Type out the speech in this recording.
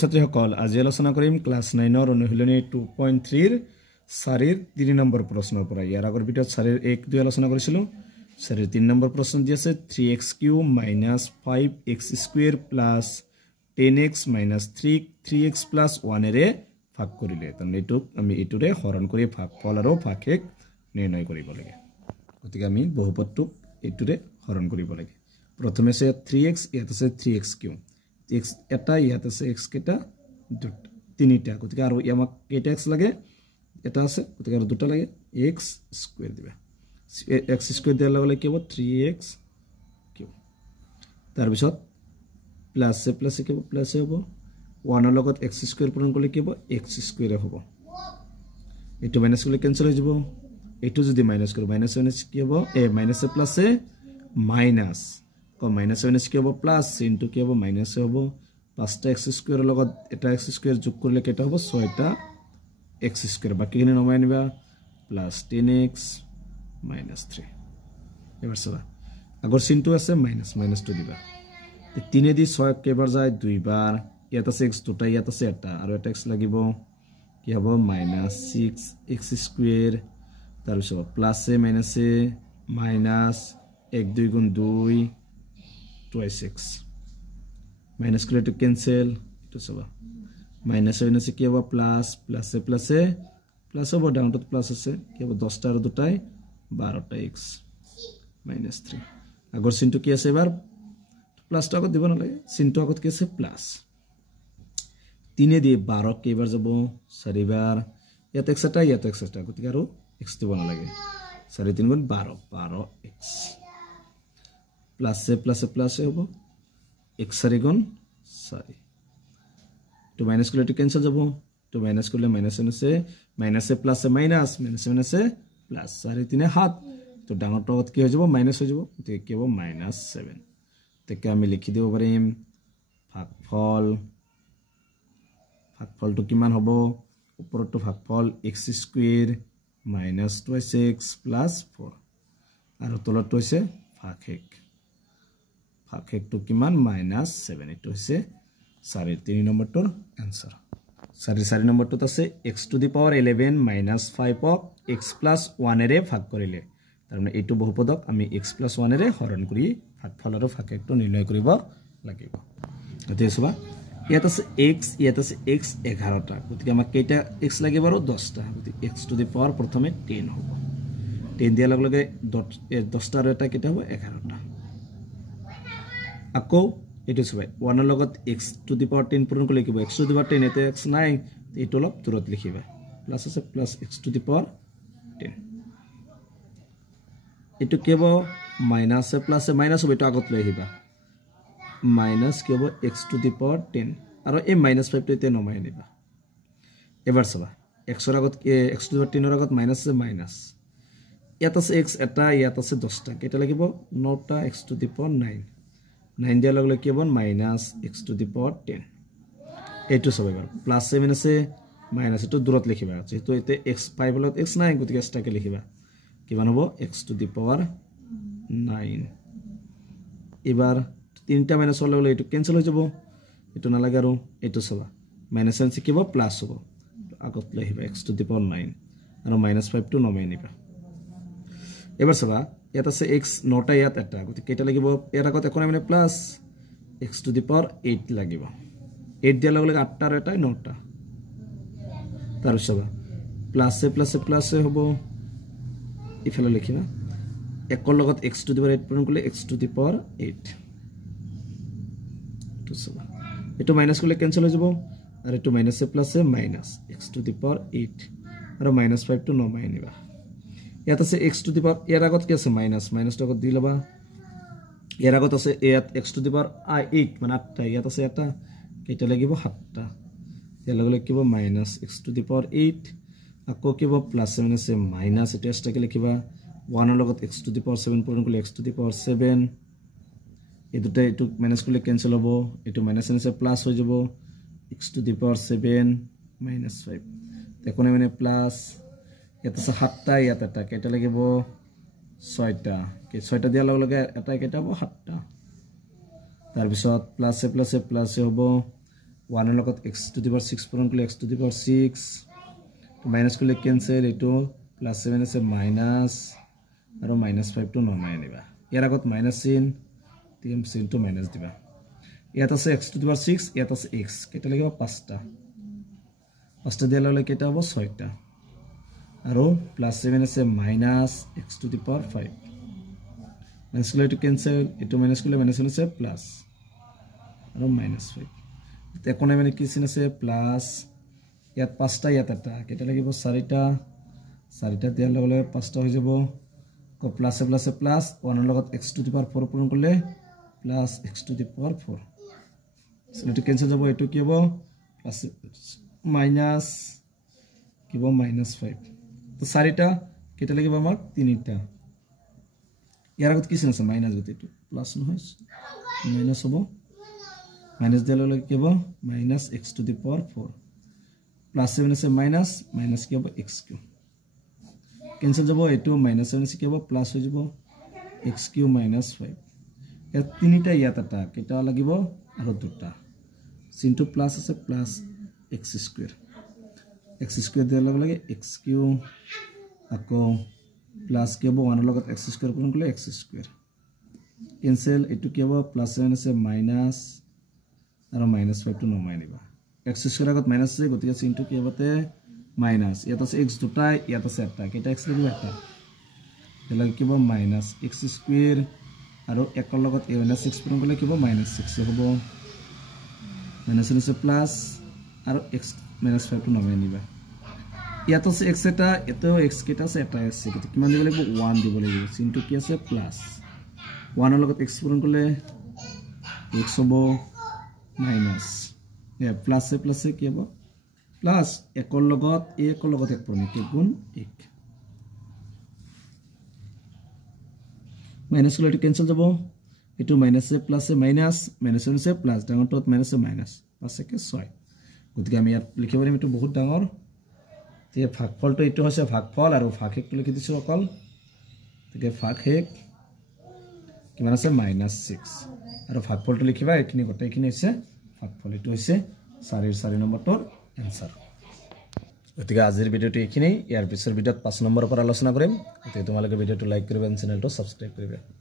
ছাত্ৰীসকল আজি আলোচনা কৰিম ক্লাছ 9 ৰ অনুশীলনী 2.3 ৰ 3 নম্বৰ প্ৰশ্নৰ পৰা। ইয়াৰ আগৰ ভিডিঅ'ত 1 2 আলোচনা কৰিছিলো। 3 নম্বৰ প্ৰশ্ন দি আছে 3x³ - 5x² + 10x - 3x + 1 এৰে ভাগ কৰিলে তাৰমানে আমি এইটোৰে হৰণ কৰি ভাগফল আৰু ভাগশেষ নিৰ্ণয় কৰিব লাগে। গতিকে আমি বহুপদটোক এইটোৰে হৰণ কৰিব লাগে। প্ৰথমে আছে 3x, ইয়াত আছে 3x³ x এটা ইয়াত আছে x কেটা তিনিটা। গতিকে আৰু আমাক কেইটা x লাগে? এটা আছে, গতিকে আৰু দুটা লাগে, x² দিবা। x² দিয়াৰ লগে লগে কি হ'ব 3x³ তাৰ পিছত প্লাস কি হ'ব প্লাস হ'ব 1 ৰ লগত x² পূৰণ কৰিলে কি হ'ব x² হ'ব। এইটো মাইনাস কৰিলে কেনসেল হৈ যাব। এইটো যদি মাইনাস কৰো মাইনাস কি হ'ব minus plus minus minus minus কি হ'ব প্লাস ইনটু কি হ'ব মাইনাস হ'ব। 5টা x² ৰ লগত এটা x² যোগ কৰিলে কেটা হ'ব 6টা x²। বাকিখিনি নমাই নিবা প্লাস 10x - 3। এবাৰ চাবা আগৰ চিনটো আছে মাইনাসটো দিবা। 3 দি 6 কেইবাৰ যায় 2 বাৰ। ইয়াত আছে x দুটা, ইয়াত আছে এটা আৰু এটা x লাগিব কি হ'ব -6x² তাৰ পিছত প্লাস মাইনাস 1 2 গুণ 2 2x মাইনাস করলে তো ক্যান্সেল। তো সবা মাইনাস মাইনাসে কি হবে প্লাস প্লাস হবে ডাউনটো প্লাস আছে কি হবে 10টা আর দুটাই 12টা x - 3। আগৰ চিনটো কি আছে এবাৰ প্লাসটো আগত দিব না লাগে, চিনটো আগত কি আছে প্লাস। 3 দিয়ে 12 কেইবাৰ যাব 4 বাৰ। ইয়াত x এটা ইয়াত x এটা, গতিকে আৰু x দিব না লাগে। 4 3 গুণ 12x প্লাস হ'ব x 4 গুণ 4। তো মাইনাস করলে তো ক্যান্সেল যাব। তো মাইনাস করলে মাইনাসে প্লাসে মাইনাস মাইনাসে প্লাস 4 3 7। তো ডাঙৰটো আগত কি হৈ যাব মাইনাস হৈ যাব, গতিকে কি হ'ব -7। তেকে আমি লিখি দিব পাৰিম ভাগফলটো কিমান হ'ব? ওপৰটো ভাগফল x² - 2x + 4 আৰু তলৰটো হৈছে ভাগশেষটো কিমান -7। এইটো হৈছে 3 নম্বৰটোৰ आंसर। 4 নম্বৰটোত আছে x⁻11 - 5ক x + 1 এৰে ভাগ কৰিলে। তাৰমানে এইটো বহুপদক আমি x + 1 এৰে হৰণ কৰি ভাগফল আৰু ভাগশেষটো নিৰ্ণয় কৰিব লাগিব। গতিকে চাবা ইয়াত আছে x, ইয়াত আছে x 11টা, গতিকে আমাক কেইটা x লাগিব আৰু 10টা। গতিকে x⁻ প্ৰথমে 10 হ'ব। 10 দিয়াৰ লগে লগে 10টা আৰু এটা কেইটা হ'ব 11টা। আকৌ এইটো চাবা 1 ৰ লগত x⁻10 পূৰণ কৰিলে কি হ'ব x⁻10 এতে x নাই, এইটো অলপ দূৰত লিখিবা প্লাস আছে প্লাস x⁻10। এইটো কি হ'ব মাইনাস প্লাসে মাইনাস হ'ব, এইটো আগত লৈ আহিবা মাইনাস কি হ'ব x⁻10 আৰু এই -5 টো এতে নমাই নিবা। এবাৰ চাবা x ৰ আগত x⁻10 ৰ আগত মাইনাস আছে মাইনাস। ইয়াত আছে x এটা, ইয়াত আছে 10টা, কেইটা লাগিব 9টা x⁻9 9 দিয়াৰ লগে লগে কি হ'ব -x⁻10। এইটো চাবা এবাৰ প্লাসে মাইনাসে মাইনাস, এইটো দূৰত লিখিবা যেহেতু এতে x 5 লগত x নাই, গতিকে এক্সট্ৰাকে লিখিবা কিমান হ'ব x⁻9। এবাৰ 3টা মাইনাস হলে হলে এইটো ক্যান্সেল হৈ যাব, এইটো নালাগে আৰু এইটো চাবা মাইনাস কি হ'ব প্লাস হ'ব, আগত লৈ আহিবা x⁻9 আৰু -5 টো নমাই নিবা। এবাৰ চাবা ইয়াত আছে x 9টা, ইয়াত এটা, গতিকে কেইটা লাগিব ইয়াৰ আগত একো নাই মানে প্লাস x⁻8 লাগিব। 8 দিয়াৰ লগে লগে 8টা আৰু এটা 9টা। তাৰ চাবা প্লাসে হ'ব, ইফালে লিখিবা 1 ৰ লগত x⁻8 পূৰণ কৰিলে x⁻8। তো চাবা এইটো মাইনাস কৰিলে ক্যান্সেল হৈ যাব আৰু এইটো মাইনাসে প্লাসে মাইনাস x⁻8 আৰু -5 টো নমাই নিবা। ইয়াত আছে ইয়াৰ আগত কি আছে মাইনাসটো আগত দি লবা। ইয়াৰ আগত আছে ইয়াত x⁻8 মানে 8টা, ইয়াত আছে এটা, কেইটা লাগিব 7টা। ইয়াৰ লগে লগে কি হ'ব -x⁻8 আকৌ কি হ'ব প্লাসে মাইনাসে মাইনাস, এটা এক্সট্ৰাকে লিখিবা 1 ৰ লগত x⁻7 পূৰণ কৰিলে x⁻7। এই দুটা এইটো মাইনাস কৰিলে ক্যান্সেল হ'ব, এইটো মাইনাস মাইনাসে প্লাস হৈ যাব x⁻7 - 5 দেখোনে মানে প্লাস। ইয়াত আছে 7টা, ইয়াত এটা, কেইটা লাগিব 6টা। 6টা দিয়াৰ লগে লগে এটা কেইটা হ'ব 7টা। তাৰ পিছত প্লাসে হ'ব 1 এর লগত x টু দি পাওয়ার 6 পূরণ করলে x টু দি পাওয়ার 6 তো মাইনাস করলে ক্যান্সেল এটো প্লাস 7 আছে মাইনাস আর -5 টু নমাই নিবা ইয়ার আগত মাইনাস চিন টিএম চিন টু মাইনাস দিবা ইয়াত আছে x টু দি পাওয়ার 6 ইয়াত আছে x কেটা লাগিব 5টা দিয়া ললে কেটা হ'ব 6টা আৰু প্লাস 7 আছে minus x to the power 5 minus করলে এটো ক্যান্সেল এটো মাইনাস করলে মাইনাস আছে প্লাস আৰু -5 একোনে মানে কি চিন আছে প্লাস ইয়াত 5টা ইয়াত এটা কেটা লাগিব 4টা দিয়া ললে 5টা হৈ যাব কো প্লাস প্লাস 1 এর লগত x টু দি পাওয়ার 4 পূরণ করলে plus x to the power 4 so এটো ক্যান্সেল যাব এটো কি হ'ব প্লাস মাইনাস কি হ'ব -5 তো 4টা কেটা লাগিব আমাক 3টা ইয়ার আগত কি চিন আছে মাইনাস গতি এটো প্লাস নহয় মাইনাস হ'ব মাইনাস দিলে ললে কি হ'ব minus x to the power 4 plus 7 আছে মাইনাস কি হ'ব x কিউ कैंसिल যাব এটো -7 আছে কি হ'ব প্লাস হৈ যাব x কিউ -5 এত তিনিটা ইয়াতটা কেটা লাগিব আৰু দুটা চিনটো প্লাস আছে প্লাস x স্কয়ার দিয়া লাগে x কিউ আকৌ প্লাস কি হ'ব 1 এর লগত x স্কয়ার পূরণ করলে x স্কয়ার कैंसिल এটো কি হ'ব প্লাস 7 আছে মাইনাস আৰু -5 টু নমাই নিবা x স্কয়ার আগত মাইনাস আছে গতিকে চিনটো কি হ'বতে মাইনাস ইয়াত আছে x দুটা ইয়াত আছে এটা কেটা x লাগিব এটা এলা কি হ'ব মাইনাস x স্কয়ার আৰু 1 এৰ লগত a - 6 পূৰণ কৰলে কি হ'ব -6 হ'ব মাইনাস আছে প্লাস আৰু x -5 টু নমাই নিবা ইয়াত আছে x এটা এটো x কেটা আছে এটা আছে গতি কিমান দিব লাগিব 1 দিব লাগিব চিনটো কি আছে প্লাস 1 এর লগত x পূরণ করলে x হ'ব মাইনাস ইয়া প্লাস কি হ'ব প্লাস 1 এর লগত 1 পূরণ কি গুণ 1 মাইনাস করলে ক্যান্সেল যাব এটো মাইনাস এ প্লাস এ মাইনাস এ প্লাস ডাঙৰটোত মাইনাস এ মাইনাস 5 কে 6 গতিকে আমি ইয়াত লিখিব পাৰিম এটো বহুত ডাঙৰ তে ভাগফলটো এটো হৈছে ভাগফল আৰু ভাগহেকটো লিখি দিছো অকল গতিকে ভাগহেক কিমান আছে -6 আৰু ভাগফলটো লিখিবা এখিনি গটাইখিনি হৈছে ভাগফল এটো হৈছে 4 নম্বৰটোৰ आंसर গতিকে আজিৰ ভিডিওটো এখিনি ইয়াৰ পিছৰ ভিডিওত 5 নম্বৰৰ পৰা আলোচনা কৰিম গতিকে তোমালোকে ভিডিওটো লাইক কৰিবা আৰু চেনেলটো সাবস্ক্ৰাইব কৰিবা